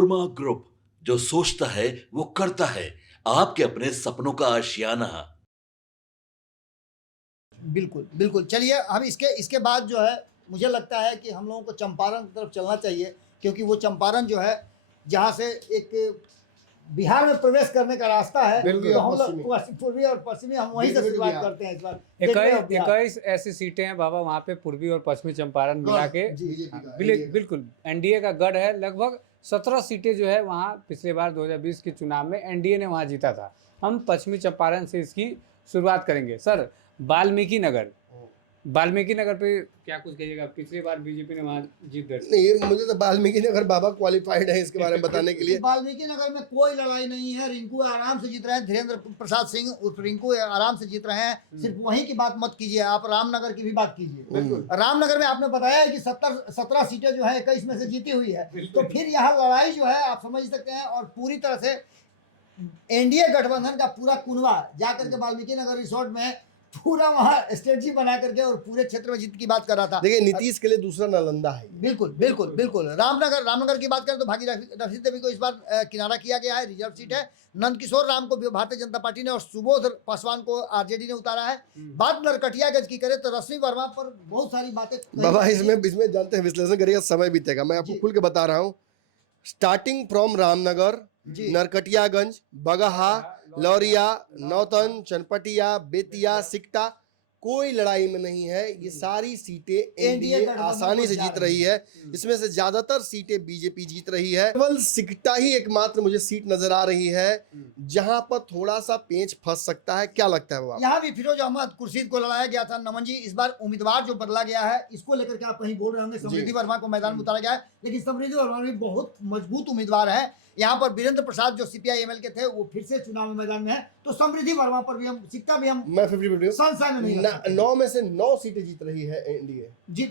Korma group, जो सोचता है वो करता है। आपके अपने सपनों का आशियाना। बिल्कुल, बिल्कुल। चलिए हम इसके इसके बाद जो है मुझे लगता है कि हम लोगों को चंपारण की तरफ चलना चाहिए, क्योंकि वो चंपारण जो है जहाँ से एक बिहार में प्रवेश करने का रास्ता है, बिल्कुल। तो हम लोग पूर्वी और पश्चिमी हम वहीं से शुरुआत करते हैं इस बार। Gateway of Bihar. 21 ऐसी सीटें हैं बाबा वहाँ पे, पूर्वी और पश्चिमी चंपारण मिला के। जी, हाँ, बिल्कुल एनडीए का गढ़ है। लगभग 17 सीटें जो है वहाँ पिछले बार 2020 के चुनाव में एनडीए ने वहाँ जीता था। हम पश्चिमी चंपारण से इसकी शुरुआत करेंगे। सर, वाल्मीकि नगर पे क्या कुछ कहिएगा? पिछली बार बीजेपी ने वहाँ जीत दर्ज की। नहीं, मुझे तो वाल्मीकि नगर बाबा क्वालिफाइड है इसके बारे में बताने के लिए। वाल्मीकि नगर में कोई लड़ाई नहीं है। रिंकू आराम से जीत रहे हैं, धीरेन्द्र प्रसाद सिंह उर्फ रिंकू आराम से जीत रहे हैं। सिर्फ वहीं की बात मत कीजिए, आप रामनगर की भी बात कीजिए। रामनगर में आपने बताया है कि 17 सीटें जो है 21 में से जीती हुई है, तो फिर यहाँ लड़ाई जो है आप समझ सकते हैं। और पूरी तरह से एनडीए गठबंधन का पूरा कुनवा जाकर के वाल्मीकि नगर रिसोर्ट में पूरा वहाँ स्ट्रेटजी बना करके और पूरे क्षेत्र में जीत की बात कर रहा था। देखिए, नीतीश के लिए दूसरा नालंदा है। बिल्कुल बिल्कुल बिल्कुल। रामनगर की बात करें तो भागीरथी रफीक देवी को इस बार किनारा किया गया है, रिजर्व सीट है। नंदकिशोर राम को भारतीय जनता पार्टी ने और सुबोध पासवान को आरजेडी ने उतारा है। बात नरकटियागंज की करें तो रश्मि वर्मा पर बहुत सारी बातें बाबा इसमें जानते हैं, विश्लेषण करिएगा, समय बीतेगा। मैं आपको खुल के बता रहा हूँ। स्टार्टिंग फ्रॉम रामनगर, नरकटियागंज, बगहा, लौरिया, नौतन, चनपटिया, बेतिया, सिकटा, कोई लड़ाई में नहीं है। ये सारी सीटें एनडीए आसानी से जीत रही है। इसमें से ज्यादातर सीटें बीजेपी जीत रही है। केवल सिकटा ही एकमात्र मुझे सीट नजर आ रही है जहां पर थोड़ा सा पेंच फंस सकता है। क्या लगता है बाबा? यहाँ भी फिरोज अहमद कुर्सीद को लड़ाया गया था। नमन जी, इस बार उम्मीदवार जो बदला गया है, इसको लेकर के आप कहीं बोल रहे होंगे समृद्धि वर्मा को मैदान में उतारा गया है, लेकिन समृद्धि वर्मा भी बहुत मजबूत उम्मीदवार है। यहाँ पर वीरेंद्र प्रसाद जो सीपीआई एमएल के थे, वो फिर से चुनाव में मैदान में है। तो समृद्धि वर्मा पर भी हम सिक्का भी हम मैं 50-50 संशय में नहीं 9 में से 9 सीटें जीत रही है एनडीए। जी,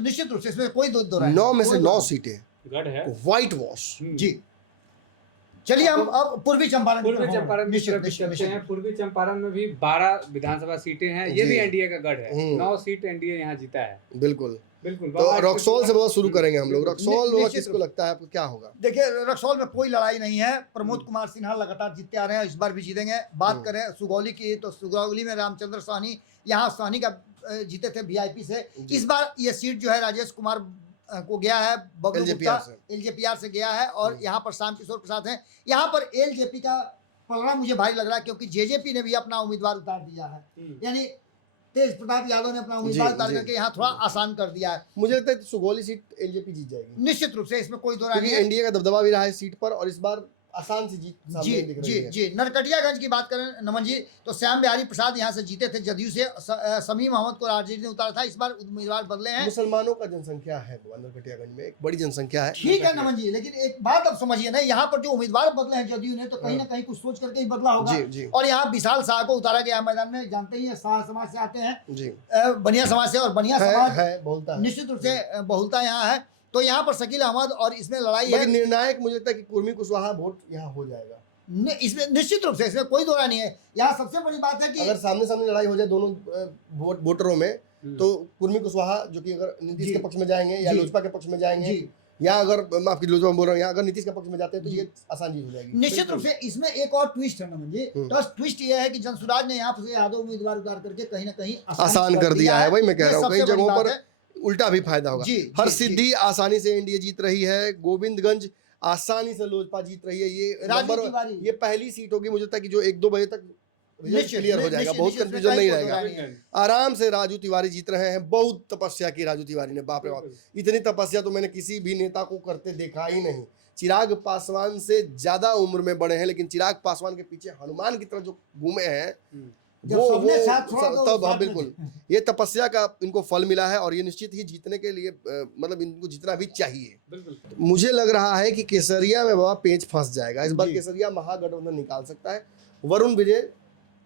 निश्चित रूप से इसमें कोई दो राय 9 में से 9 सीटें गढ़ है, व्हाइट वॉश। जी। चलिए हम अब पूर्वी चंपारण निश्चित। पूर्वी चंपारण में भी 12 विधानसभा सीटें हैं। ये भी एनडीए का गढ़ है। 9 सीट एनडीए यहाँ जीता है। बिल्कुल। तो रक्सौल से बहुत शुरू करेंगे हम लोग। रक्सौल किसको लगता है आपको क्या होगा? देखिए, रक्सौल में कोई लड़ाई नहीं है। प्रमोद कुमार सिन्हा लगातार जीतते आ रहे हैं, इस बार भी जीतेंगे। बात करें सुगौली की तो सुगौली में रामचंद्र साहनी, यहाँ साहनी का जीते थे वीआईपी से। इस बार ये सीट जो है राजेश कुमार को गया है, एलजेपीआर से गया है। और यहाँ पर श्याम किशोर प्रसाद हैं। यहाँ पर एलजेपी का पलड़ा मुझे भारी लग रहा है, क्योंकि जेजेपी ने भी अपना उम्मीदवार उतार दिया है। यानी तेज प्रताप यादव ने अपना उम्मीदवार उतार करके यहाँ थोड़ा आसान कर दिया है। मुझे लगता है सुगौली सीट एलजेपी जीत जाएगी निश्चित रूप से, इसमें कोई दो राय नहीं है। एनडीए का दबदबा भी रहा है सीट पर, और इस बार आसान सी जीत सामने दिख रही है। जी। नरकटियागंज की बात करें नमन जी, तो श्याम बिहारी प्रसाद यहाँ से जीते थे जदयू से। समीम अहमद को आरजेडी ने उतारा था। इस बार उम्मीदवार बदले हैं। मुसलमानों का जनसंख्या है नरकटियागंज में, एक बड़ी जनसंख्या है। ठीक है नमन जी, लेकिन एक बात अब समझिए ना, यहाँ पर जो उम्मीदवार बदले हैं जदयू ने, तो कहीं ना कहीं कुछ सोच करके ही बदला होगा। और यहाँ विशाल शाह को उतारा गया मैदान में। जानते ही शाह समाज से आते हैं, बनिया समाज से, और बनिया समाज निश्चित रूप से बहुलता यहाँ है। तो यहाँ पर शकील अहमद, और इसमें लड़ाई है निर्णायक। मुझे लगता है कि कुर्मी कुशवाहा वोट यहाँ हो जाएगा। इसमें निश्चित रूप से, इसमें कोई दो राय नहीं है। यहाँ सबसे बड़ी बात है कि अगर सामने लड़ाई हो जाए दोनों वोटरों में, तो कुर्मी कुशवाहा जो कि अगर नीतीश के पक्ष में जाएंगे या लोजपा के पक्ष में जाएंगे, या अगर माफ कीजिए लोजपा बोल रहा हूँ, या अगर नीतीश के पक्ष में जाते हैं तो ये आसान जीत हो जाएगी। निश्चित रूप से इसमें एक और ट्विस्ट है नमन जी। तो ट्विस्ट ये है कि जनसुराज ने यहाँ से यादव उम्मीदवार उतार करके कहीं ना कहीं आसान कर दिया है। वही मैं कह रहा हूँ, कई जगहों पर उल्टा भी फायदा होगा। हरसिद्धि आसानी से एनडीए जीत रही है। गोविंदगंज आसानी से लोजपा जीत रही है। ये पहली सीट होगी, मुझे लगता है कि जो 1-2 बजे तक क्लियर हो जाएगा, बहुत कंफ्यूजन नहीं रहेगा। आराम से राजू तिवारी जीत रहे हैं। बहुत तपस्या की राजू तिवारी ने, बाप रे बाप, इतनी तपस्या तो मैंने किसी भी नेता को करते देखा ही नहीं। चिराग पासवान से ज्यादा उम्र में बड़े हैं, लेकिन चिराग पासवान के पीछे हनुमान की तरह जो घूमे हैं, वो तब हाँ बिल्कुल, ये तपस्या का इनको फल मिला है। और ये निश्चित ही जीतने के लिए मतलब इनको जीतना भी चाहिए। मुझे लग रहा है कि केसरिया में बाबा पेच फंस जाएगा। इस बार केसरिया महागठबंधन निकाल सकता है। वरुण विजय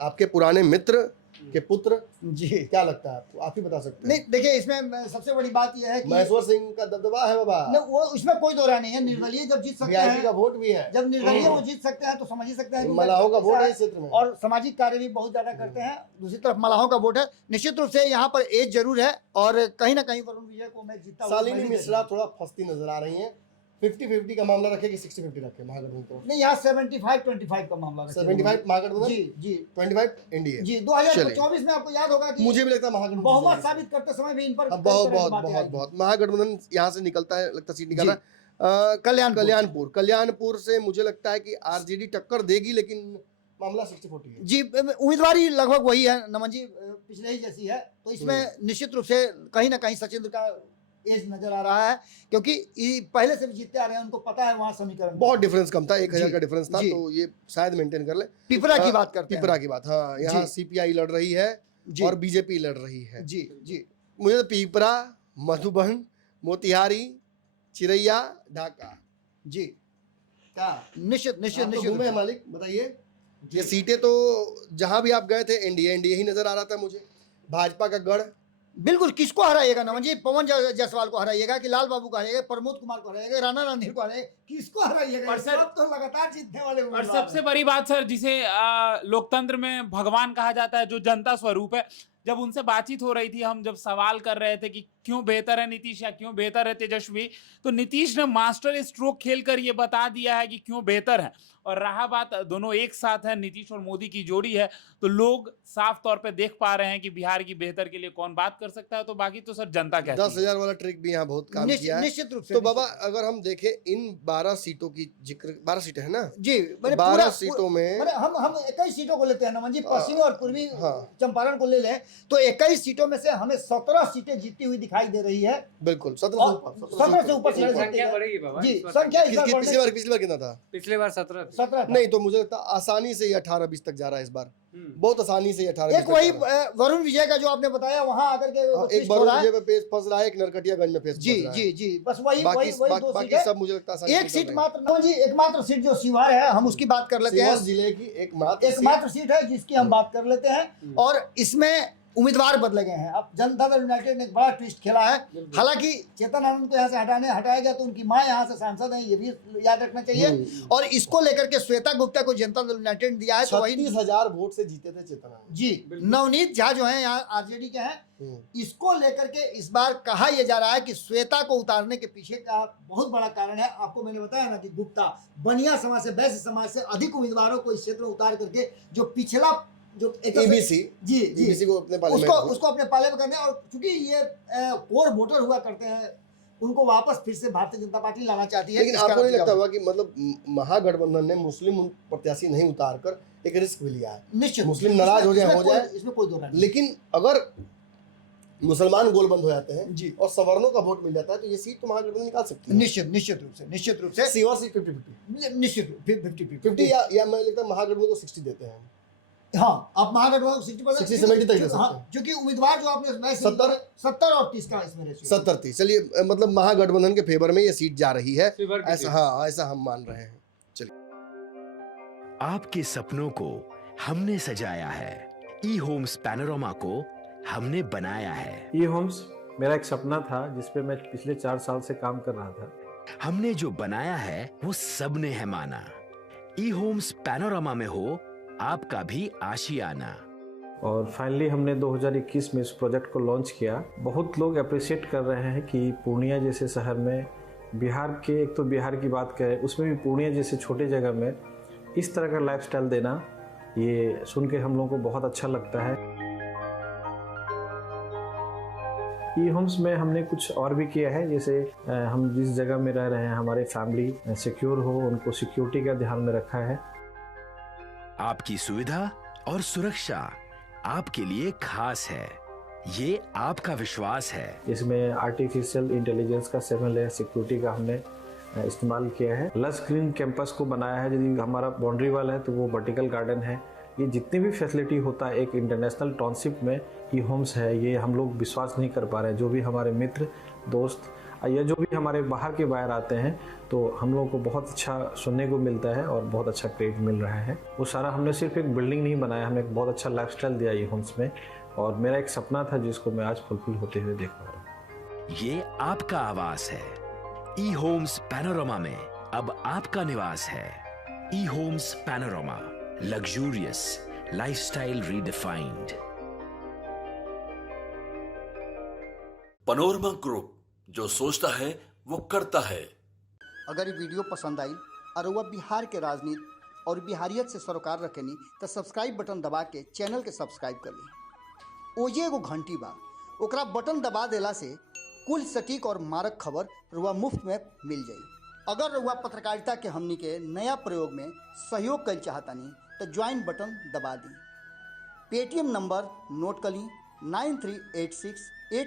आपके पुराने मित्र के पुत्र जी, क्या लगता है आपको? आप ही बता सकते हैं। नहीं देखिए, इसमें सबसे बड़ी बात यह है कि महेश्वर सिंह का दबदबा है बाबा। वो उसमें कोई दो राय नहीं है। निर्दलीय जब जीत सकते हैं, का वोट भी है, जब निर्दलीय वो जीत सकते हैं तो समझ ही सकते हैं मलाहों का वोट है इस क्षेत्र में, और सामाजिक कार्य भी बहुत ज्यादा करते हैं। दूसरी तरफ मलाहों का वोट है। निश्चित रूप से यहाँ पर एज जरूर है, और कहीं ना कहीं वरुण विजय को मैं जीतता। शालिनी मिश्रा थोड़ा फंसती नजर आ रही है। 50-50 का मामला रखे कि 60-50 रखे महागठबंधन को? नहीं, यहाँ 75-25 का मामला रखेंगे। 75 महागठबंधन, जी जी 25 एनडीए। जी 2024 में आपको याद होगा कि मुझे भी लगता है महागठबंधन बहुमत साबित करते समय भी इन पर बहुत बहुत बहुत बहुत महागठबंधन यहाँ से निकलता है, लगता सीट निकाला। कल्याणपुर से मुझे लगता है कि आरजेडी टक्कर देगी, लेकिन मामला 60-40 है। जी, उम्मीदवारी लगभग वही है नमन जी, पिछले ही जैसी है। तो इसमें निश्चित रूप से कहीं ना कहीं सचिंद्र का एज नजर आ रहा है, क्योंकि पहले से भी जीतते आ रहे हैं, उनको पता है वहाँ समीकरण बहुत डिफरेंस कम था, 1000 का डिफरेंस था, तो ये शायद मेंटेन कर ले। पिपरा की बात करते हैं, पिपरा की बात, हाँ, यहाँ सीपीआई लड़ रही है और बीजेपी लड़ रही है। जी जी, मुझे तो पिपरा, मधुबन, मोतिहारी, चिरैया, ढाका, जी क्या निश्चित निश्चित निश्चित घूमे मालिक, बताइए। ये सीटें तो जहां भी आप गए थे एनडीए ही नजर आ रहा था मुझे। भाजपा का गढ़ बिल्कुल। किसको हराइएगा नमन जी? पवन जायसवाल को हराइएगा कि लाल बाबू को हराइएगा, प्रमोद कुमार को हराइएगा, राणा रणधीर को हराइएगा, किसको हराइएगा? और सर, सब तो लगातार जीतने वाले और सबसे बड़ी बात सर, जिसे लोकतंत्र में भगवान कहा जाता है, जो जनता स्वरूप है, जब उनसे बातचीत हो रही थी, हम जब सवाल कर रहे थे कि क्यों बेहतर है नीतीश या क्यों बेहतर है तेजस्वी, तो नीतीश ने मास्टर स्ट्रोक खेलकर ये बता दिया है कि क्यों बेहतर है। और रहा बात दोनों एक साथ है, नीतीश और मोदी की जोड़ी है, तो लोग साफ तौर पे देख पा रहे हैं कि बिहार की बेहतर के लिए कौन बात कर सकता है। तो बाकी तो सर जनता कहती है। 10,000 वाला ट्रिक भी यहाँ बहुत काम किया है निश्चित रूप से। तो बाबा, अगर हम देखें इन 12 सीटों की जिक्र, 12 सीटें हैं ना जी, 12 सीटों में हम 21 सीटों को लेते हैं नमन जी, पश्चिमी और पूर्वी चंपारण को ले लें तो 21 सीटों में से हमें 17 सीटें जीती हुई दिखाई दे रही है। बिल्कुल 17 से ऊपर संख्या बढ़ेगी बाबा जी, संख्या पिछली बार कितना था? पिछले बार 17 नहीं, तो मुझे लगता है आसानी से 18-20 तक जा रहा है इस बार, बहुत आसानी से 18-20 एक वही वरुण विजय का जो आपने बताया वहां आकर के एक वरुण विजय पे पेश फंस रहा है, एक नरकटियागंज में पेश जी जी जी, बस वही बाकी दो बाकी सब मुझे लगता है एक सीट मात्र नमन जी, एकमात्र सीट जो शिवार है, हम उसकी बात कर लेते हैं। जिले की एकमात्र सीट है जिसकी हम बात कर लेते हैं, और इसमें उम्मीदवार बदले गए हैं। अब जनता दल यूनाइटेड ने एक बड़ा ट्विस्ट खेला है। हालांकि चेतन आनंद को यहाँ से हटाया गया, तो उनकी मां यहाँ से सांसद हैं, ये भी याद रखना चाहिए। और इसको लेकर के श्वेता गुप्ता को जनता दल यूनाइटेड ने दिया है, तो वही 36,000 वोट से जीते थे चेतन आनंद जी। नवनीत झा जो है यहाँ आरजेडी के हैं, इसको लेकर के इस बार कहा यह जा रहा है कि श्वेता को उतारने के पीछे का बहुत बड़ा कारण है। आपको मैंने बताया ना कि गुप्ता बनिया समाज से, वैश्य समाज से अधिक उम्मीदवारों को इस क्षेत्र में उतार करके, जो पिछला जो एबीसी जी जी एबीसी को अपने पाले में उसको अपने पाले में करने, और चूंकि ये कोर वोटर हुआ करते हैं, उनको वापस फिर से भारतीय जनता पार्टी लाना चाहती है। लेकिन आपको नहीं लगता हुआ कि मतलब महागठबंधन ने मुस्लिम प्रत्याशी नहीं उतारकर एक रिस्क भी लिया है? निश्चित, मुस्लिम नाराज हो जाए, इसमें कोई दो राय नहीं। लेकिन अगर मुसलमान गोलबंद हो जाते हैं जी, और सवर्णों का वोट मिल जाता है, तो ये सीट तो महागठबंधन निकाल सकती है। निश्चित रूप से सीवा सीट 50-50 निश्चित 50 या मैं लगता है महागठबंधन को 60 देते हैं। हाँ, आप महागठबंधन 60% तक दे सकते हैं, क्योंकि उम्मीदवार जो आपने 70 और 30 का इसमें रेशियो 70-30। चलिए, मतलब महागठबंधन के फेवर में ये सीट जा रही है, ऐसा, हाँ, ऐसा हम मान रहे हैं। चलिए, आपके सपनों को हमने सजाया है, ई होम्स पैनोरमा को हमने बनाया है। ई होम्स मेरा एक सपना था, जिसपे मैं पिछले 4 साल से काम कर रहा था। हमने जो बनाया है वो सबने है माना। ई होम्स पैनोरमा में हो आपका भी आशियाना। और फाइनली हमने 2021 में इस प्रोजेक्ट को लॉन्च किया। बहुत लोग अप्रिशिएट कर रहे हैं कि पूर्णिया जैसे शहर में, बिहार के, एक तो बिहार की बात करें, उसमें भी पूर्णिया जैसे छोटे जगह में इस तरह का लाइफस्टाइल देना, ये सुन के हम लोगों को बहुत अच्छा लगता है। ई होम्स में हमने कुछ और भी किया है, जैसे हम जिस जगह में रह रहे हैं, हमारे फैमिली सिक्योर हो, उनको सिक्योरिटी का ध्यान में रखा है। आपकी सुविधा और सुरक्षा आपके लिए खास है, ये आपका विश्वास है। इसमें आर्टिफिशियल इंटेलिजेंस का 7 लेयर सिक्योरिटी का हमने इस्तेमाल किया है। लस ग्रीन कैंपस को बनाया है, यदि हमारा बाउंड्री वाल है तो वो वर्टिकल गार्डन है। ये जितनी भी फैसिलिटी होता है एक इंटरनेशनल टाउनशिप में, ई होम्स है, ये हम लोग विश्वास नहीं कर पा रहे हैं। जो भी हमारे मित्र दोस्त या जो भी हमारे बाहर के बाहर आते हैं, तो हम लोगों को बहुत अच्छा सुनने को मिलता है और बहुत अच्छा क्रेडिट मिल रहा है। वो सारा हमने सिर्फ एक बिल्डिंग नहीं बनाया, हमें एक बहुत अच्छा लाइफस्टाइल दिया ई होम्स में, और मेरा एक सपना था जिसको मैं आज फुलफिल होते हुए देख पा रहा हूँ। ये आपका आवास है। ई होम्स पैनोरमा में अब आपका निवास है। E homes Panorama, luxurious lifestyle redefined. Panorama group, जो सोचता है वो करता है। अगर ये वीडियो पसंद आई और वह बिहार के राजनीति और बिहारियत से सरोकार रखेनी तो सब्सक्राइब बटन दबा के चैनल के सब्सक्राइब कर ली। ओजे एगो घंटी बा, ओकरा बटन दबा देला से कुल सटीक और मारक खबर रुआ मुफ्त में मिल जाई। अगर रुआ पत्रकारिता के हमनी के नया प्रयोग में सहयोग कर चाहतानी तो ज्वाइन बटन दबा दी। पेटीएम नंबर नोट कर ली 9386